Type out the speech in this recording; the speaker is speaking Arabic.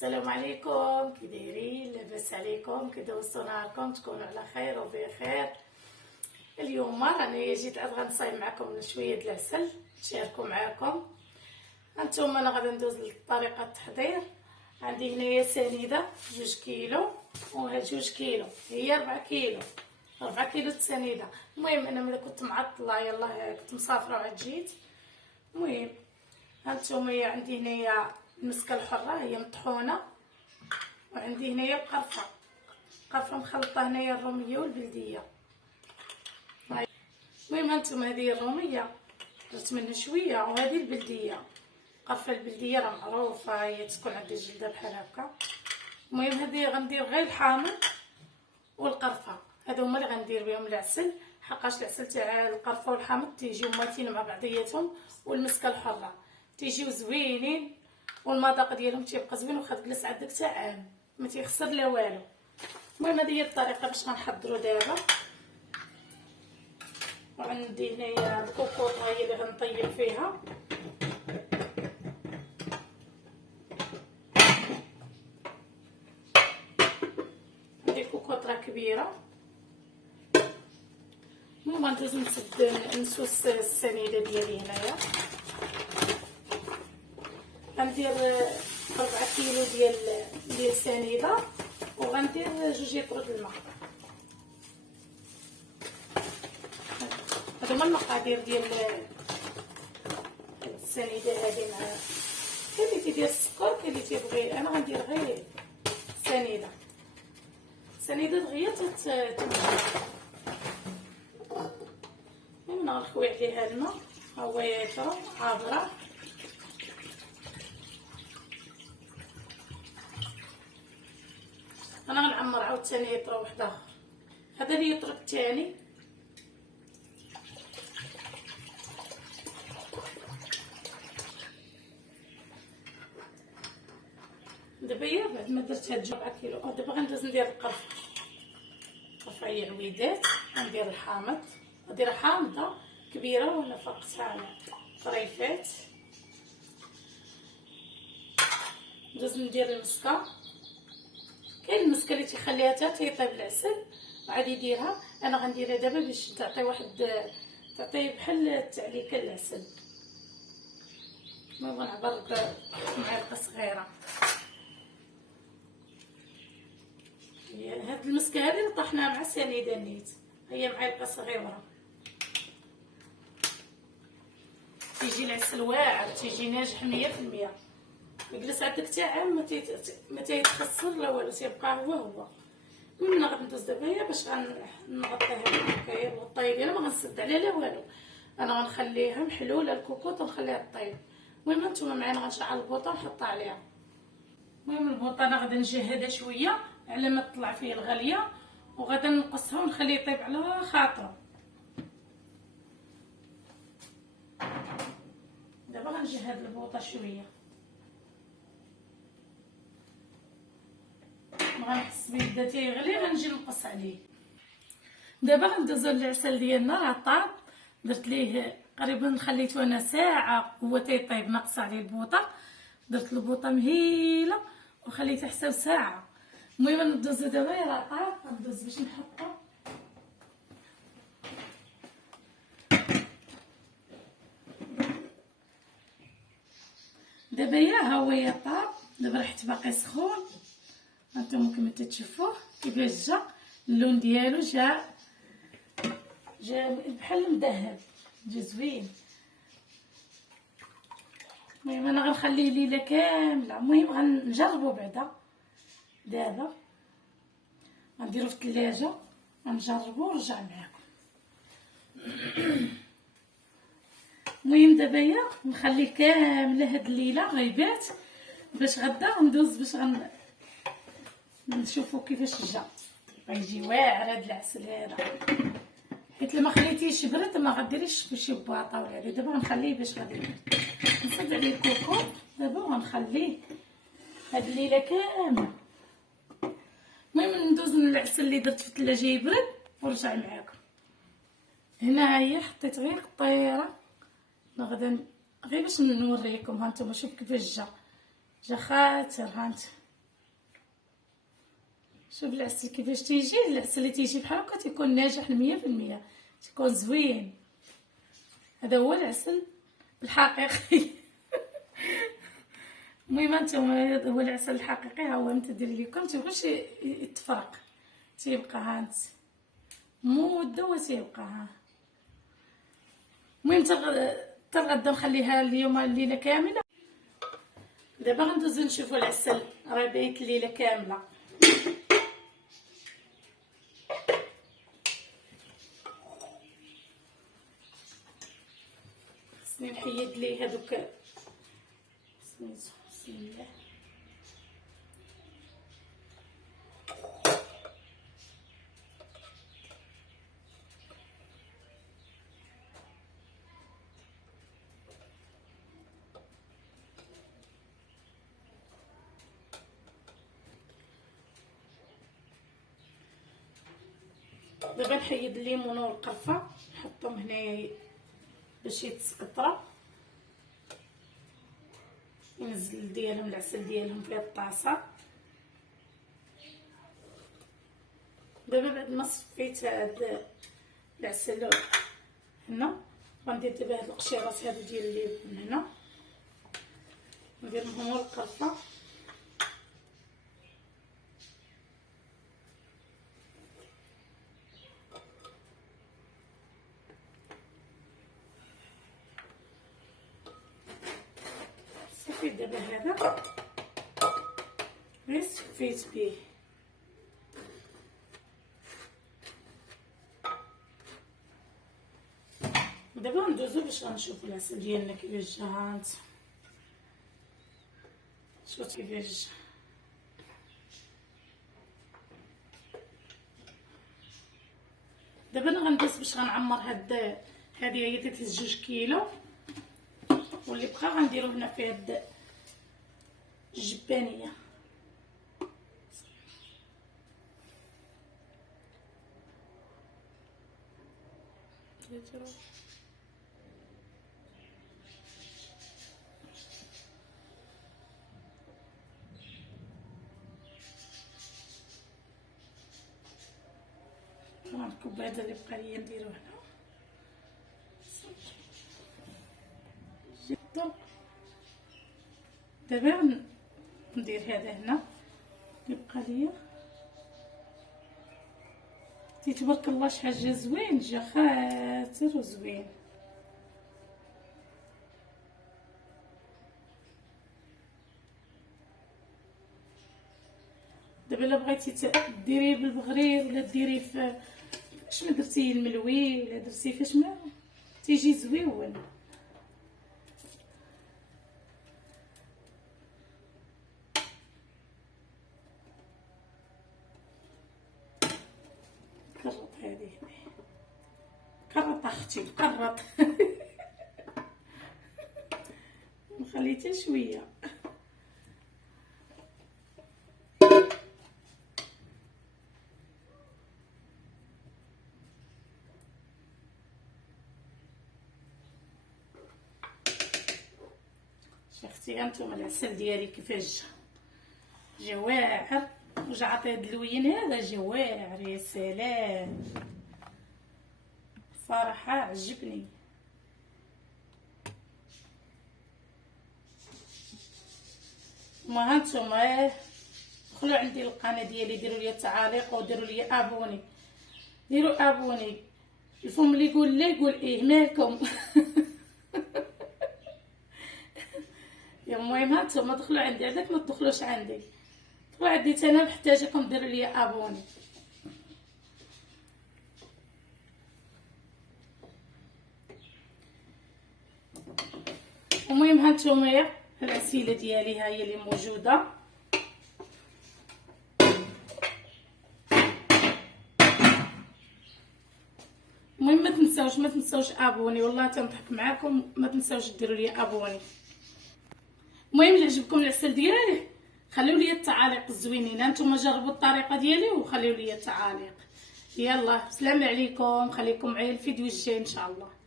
السلام عليكم، كي دايرين؟ لاباس عليكم؟ كي دوزتو نهاركم؟ تكونوا على خير وبخير. اليوم راني جيت غنصايب معكم شويه د العسل نشاركو معكم. هانتوما انا غادي ندوز لطريقه التحضير. عندي هنايا سنيده 2 كيلو، وها 2 كيلو هي 4 كيلو السنيده. المهم انا ملي كنت معطله يلاه كنت مسافره وعاد جيت. المهم هانتوما عندي هنايا المسكه الحره هي مطحونه، وعندي هنايا القرفه مخلطه، هنايا الروميه والبلديه. المهم هانتوما هذه الروميه درت منها شويه، وهذه البلديه. القرفه البلديه راه معروفه، هي تكون عندي الجلده بحال هكا. المهم هذه غندير غير الحامض والقرفه، هادو هما اللي غندير بهم العسل، حقاش العسل تاع القرفه والحامض تيجيو ماتين مع بعضياتهم، والمسكه الحره تيجيو زوينين، والمذاق ديالهم تيبقى زوين واخا تجلس عندك حتى عام ما تيخسر لا والو. المهم هذه هي الطريقه باش غنحضروا دابا. وعندي هنايا الكوكوطه هي اللي غنطيب فيها. عندي كوكوطه كبيره. المهم غندوز نسوس السنيده ديالي هنايا. غندير 4 كيلو ديال السنيده، وغندير 2 لتر د الماء. هادو هما المقادير ديال السنيده هذه. مع كاين اللي تيدير السكر، كاين اللي تيبغي، انا غندير غير السنيده دغيا تتمزج. المهم غنخوي عليها الماء، ها هو يطرى عابره. انا غنعمر عاوتاني يطرى واحد اخر، هذا اللي يطرى الثاني. دابا هي بعد ما درت هاد 4 كيلو، دابا غندوز ندير القرفه هي عويدات. غندير الحامض، غندير حامضه كبيره ولا فقتها طريفات. ندوز ندير المسكه. كاين المسكه اللي تيخليها حتى تيطيب العسل وعاد يديرها، انا غنديرها دابا باش تعطي بحال التعليكه العسل. المهم غنعبر معلقه صغيره. هاد المسكه هذه اللي طحناها مع السنيده نيت، هي معلقه صغيره. تيجي العسل واعر، تيجي ناجح 100%. يجلس عندك حتى عام ما تيتخسر لا والو، تيبقى هو. المهم انا غادي ندوز دابا هي باش غنغطيها هكايا بالطايب ديالها، ما غنسد عليها لا والو. انا غنخليها محلوله الكوكوط ونخليها طيب. المهم نتوما معايا غنشعل البوطه ونحطها عليها. المهم البوطه انا غادي نجهدها شويه على ما تطلع فيه الغليه، وغادي نقصها ونخليه يطيب على خاطره. دابا غنجهد البوطه شويه، غنحس بيه بدا تيغلي غنجي نقص عليه. دابا غندوزو للعسل ديالنا راه طاب، درت ليه قريبا خليته انا ساعه هو تيطيب، ناقص عليه البوطه. درت البوطه مهيله وخليته حتى ساعه. المهم ندوزو دابا راه طاب، غندوز باش نحطو. دابا ها هو طاب، دابا ريحت باقي سخون. هانتوما كما تتشوفوه كيفاش جا اللون ديالو، جا بحال مذهب، جا زوين. المهم انا غنخليه ليله كامله. المهم غنجربو بعدا. دابا غنديرو في الثلاجه، غنجربو ونرجع معاكم. المهم دابا نخليه كامله هاد الليله غيبات، باش غدا ندوز باش نشوفوا كيفاش جا. غيجي واعر هاد العسل هذا، حيت لما خليتيه يبرد ما غديريش في شي بواطه ولا هذا. دابا غنخليه باش غادي نصب عليه الكوكوط دابا، وغنخليه هاد الليله كامله. المهم ندوز من العسل اللي درت في الثلاجه يبرد ونرجع معاكم. هنا هي حطيت غير قطيره، غدا غير باش نوريكم. هانتوما شوف كيفاش جا خاطر. هانت شوف العسل كيفاش تيجي. العسل اللي تيجي بحال هكا تيكون ناجح 100%، تيكون زوين. هذا هو العسل الحقيقي. المهم نتوما هذا هو العسل الحقيقي. ها هو انت ديري لكم تيبغيش يتفرق، تيبقى هانت مده وتيبقى ها. المهم حتى الغدا نخليها اليوم الليله كامله. دابا غندوزو نشوفو العسل راه بيت الليله كامله. خصني نحيد ليه هذوك سميتو بسم الله. دابا نحيد الليمون والقرفه نحطهم هنايا باش يتقطروا. ننزل ديالهم العسل ديالهم في الطاسه. دابا بعد ما صفيت هاد العسل هنا غندير دابا هاد القشيرات هادو ديال الليمون هنا ندير لهم القرفه. صفيت دابا هذا غير صفيت بيه. دابا ندوزو باش غنشوفو العسل ديالنا كيفاش جا. هانت شوف كيفاش جا. دابا انا غندوز باش غنعمر هذه هي ديال 2 كيلو، واللي بقى غنديرو هنا في هاد الجبانيه. الكوب هذا اللي بقى ليا نديرو هنا جدا. دابا ندير هذا هنا اللي بقى ليا. تبارك الله شحال جا زوين، جا خاطر وزوين. دابا الا بغيتي ديريه بالبغرير ولا ديريه في فاش ما درتيه الملوي ولا درتيه فاش ما تيجي زويون. كرط هذه هنا، كرط اختي كرط. خليتها شويه. اختي هانتوما العسل ديالي كيفاش جا واعر وجا عطيه هاد اللوين هذا جا واعر. يا سلام صراحه عجبني. ما هانتوما دخلوا عندي القناه ديالي، ديروا لي التعاليق وديروا لي ابوني. ديروا ابوني. الفم اللي يقول لا يقول ايه مالكم. المهم هانتوما دخلوا عندي، عندك ما تدخلوش عندي، دخلوا عندي انا محتاجاكم ديروا لي ابوني. المهم هانتوما العسيله ديالي ها هي اللي موجوده. المهم ما تنساوش ابوني، والله تنضحك معاكم. ما تنساوش ديروا لي ابوني. المهم اللي عجبكم العسل ديالي خليو لي التعاليق الزوينين. نتوما جربوا الطريقه ديالي وخليو لي التعاليق. يلا سلام عليكم، خليكم معايا الفيديو الجاي ان شاء الله.